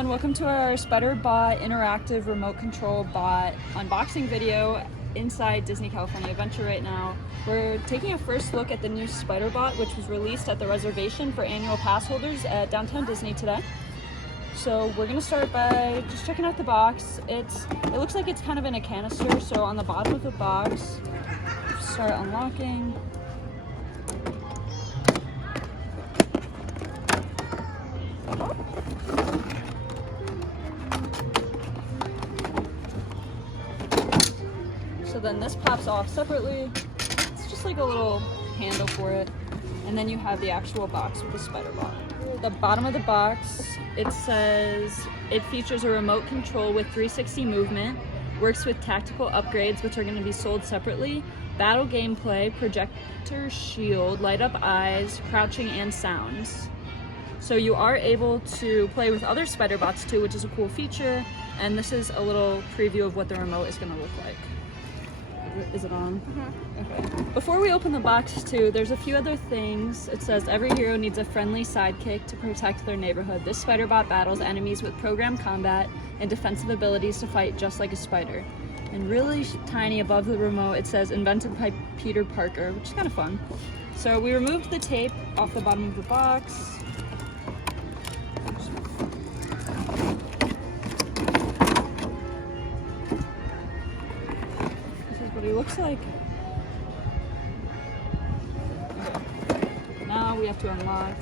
everyone, welcome to our Spider Bot interactive remote control bot unboxing video inside Disney California Adventure right now. We're taking a first look at the new Spider Bot, which was released at the reservation for annual pass holders at Downtown Disney today. So we're gonna start by just checking out the box. It looks like it's kind of in a canister, so on the bottom of the box, start unlocking. So then this pops off separately. It's just like a little handle for it. And then you have the actual box with the Spider Bot. The bottom of the box, it says it features a remote control with 360 movement, works with tactical upgrades which are going to be sold separately, battle gameplay, projector shield, light up eyes, crouching, and sounds. So you are able to play with other Spider Bots too, which is a cool feature. And this is a little preview of what the remote is going to look like. Is it on? Okay. Before we open the box too, there's a few other things. It says every hero needs a friendly sidekick to protect their neighborhood. This Spider Bot battles enemies with programmed combat and defensive abilities to fight just like a spider. And really tiny above the remote, it says invented by Peter Parker, which is kind of fun. So we removed the tape off the bottom of the box. What he looks like. Okay. Now we have to unlock.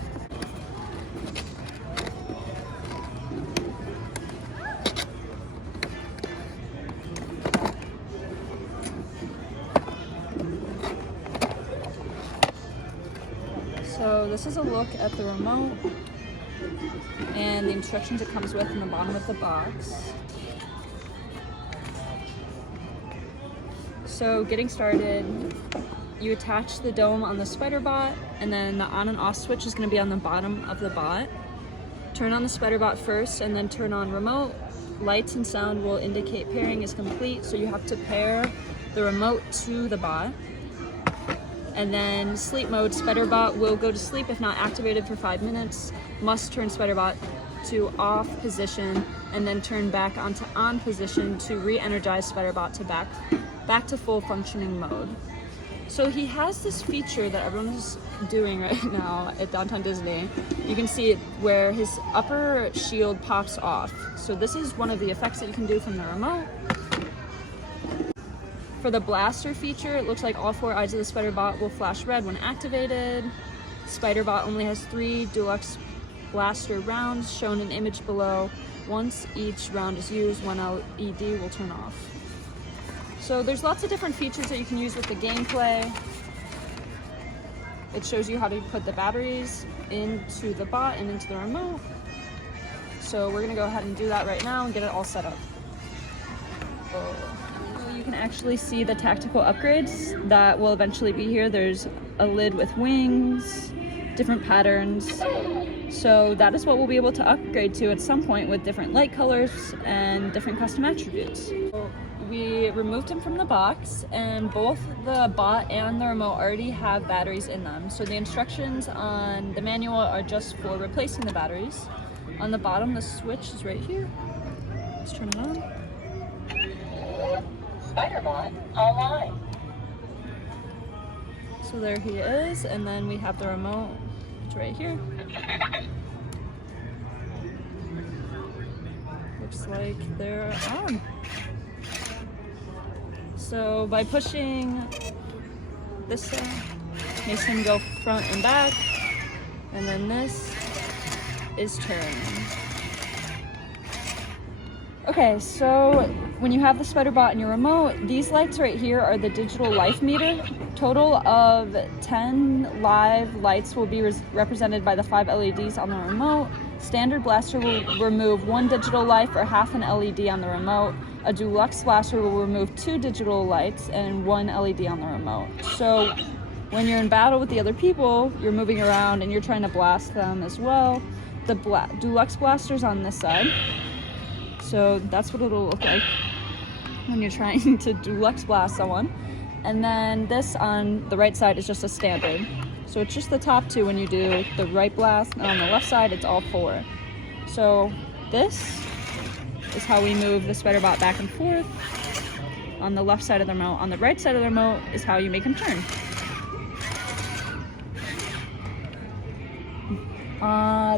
So this is a look at the remote and the instructions it comes with in the bottom of the box. So getting started, you attach the dome on the Spider Bot, and then the on and off switch is going to be on the bottom of the bot. Turn on the Spider Bot first and then turn on remote. Lights and sound will indicate pairing is complete, so you have to pair the remote to the bot. And then sleep mode, Spider Bot will go to sleep if not activated for 5 minutes. Must turn Spider Bot to off position and then turn back onto on position to re-energize Spider Bot to back to full functioning mode. So he has this feature that everyone's doing right now at Downtown Disney. You can see it where his upper shield pops off. So this is one of the effects that you can do from the remote. For the blaster feature, it looks like all 4 eyes of the Spider Bot will flash red when activated. Spider Bot only has 3 deluxe blaster rounds shown in image below. Once each round is used, 1 LED will turn off. So there's lots of different features that you can use with the gameplay. It shows you how to put the batteries into the bot and into the remote. So we're gonna go ahead and do that right now and get it all set up. So you can actually see the tactical upgrades that will eventually be here. There's a lid with wings, different patterns. So that is what we'll be able to upgrade to at some point with different light colors and different custom attributes. So we removed them from the box, and both the bot and the remote already have batteries in them. So the instructions on the manual are just for replacing the batteries. On the bottom, the switch is right here. Let's turn it on. Spider Bot online. So there he is, and then we have the remote. It's right here. Looks like they're on. So by pushing this side, makes him go front and back, and then this is turning. Okay, so when you have the Spider Bot in your remote, these lights right here are the digital life meter. Total of 10 live lights will be represented by the 5 LEDs on the remote. Standard blaster will remove 1 digital life or half an LED on the remote. A deluxe blaster will remove 2 digital lights and 1 LED on the remote. So when you're in battle with the other people, you're moving around and you're trying to blast them as well. The deluxe blaster's on this side. So that's what it'll look like when you're trying to deluxe blast someone. And then this on the right side is just a standard. So it's just the top 2 when you do the right blast, and on the left side it's all 4. So This is how we move the spider bot back and forth on the left side of the remote. On the right side of the remote is how you make him turn.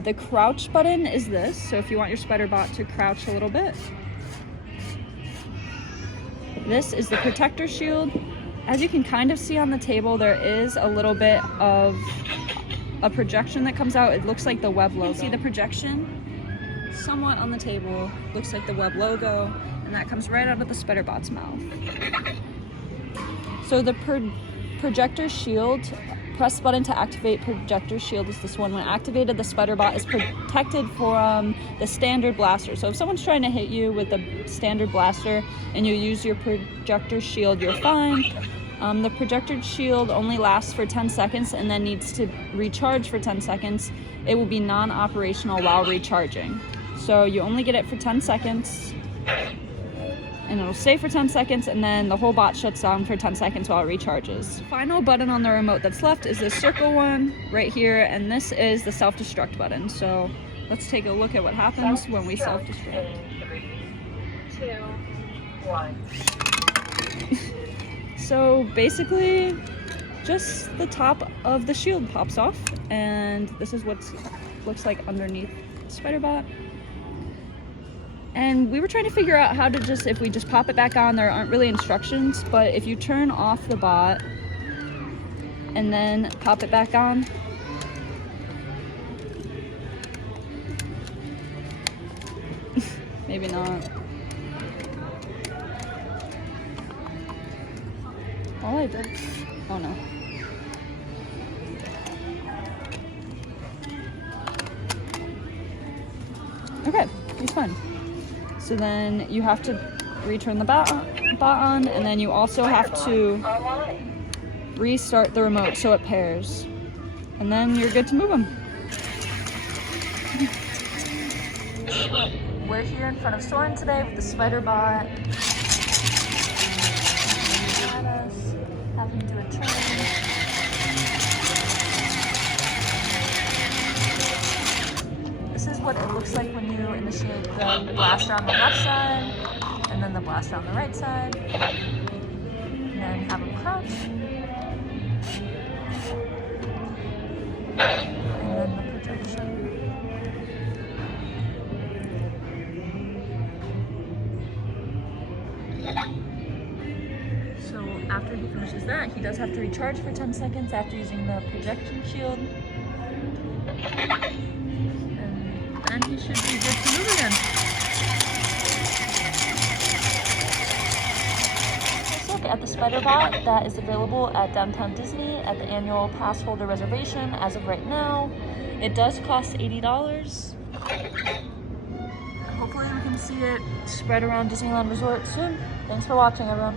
The crouch button is this, so if you want your spider bot to crouch a little bit. This is the protector shield. As you can kind of see on the table, there is a little bit of a projection that comes out. It looks like the web logo. You can see the projection somewhat on the table. Looks like the web logo, and that comes right out of the spider bot's mouth. So the projector shield, press the button to activate projector shield is this one. When activated, the spider bot is protected from the standard blaster. So if someone's trying to hit you with a standard blaster and you use your projector shield, you're fine. The projector shield only lasts for 10 seconds and then needs to recharge for 10 seconds. It will be non-operational while recharging. So you only get it for 10 seconds. And it'll stay for 10 seconds, and then the whole bot shuts down for 10 seconds while it recharges. The final button on the remote that's left is this circle one right here, and this is the self-destruct button. So let's take a look at what happens when we self-destruct. 3, 2, 1. So basically, just the top of the shield pops off, and this is what looks like underneath the spider bot. And we were trying to figure out how to if we just pop it back on, there aren't really instructions, but if you turn off the bot and then pop it back on, maybe not. All I did, oh no. Okay, he's fine. So then you have to return the bot on, and then you also have to restart the remote so it pairs. And then you're good to move them. We're here in front of Soren today with the spider bot. Have him do a turn. This is what it looks like when you initiate the blaster on the left side, and then the blaster on the right side. And then have him crouch. And then the projection. So after he finishes that, he does have to recharge for 10 seconds after using the projection shield. And he should be good to move again. Let's look at the spider bot that is available at Downtown Disney at the annual pass holder reservation as of right now. It does cost $80. Hopefully we can see it spread around Disneyland Resort soon. Thanks for watching, everyone.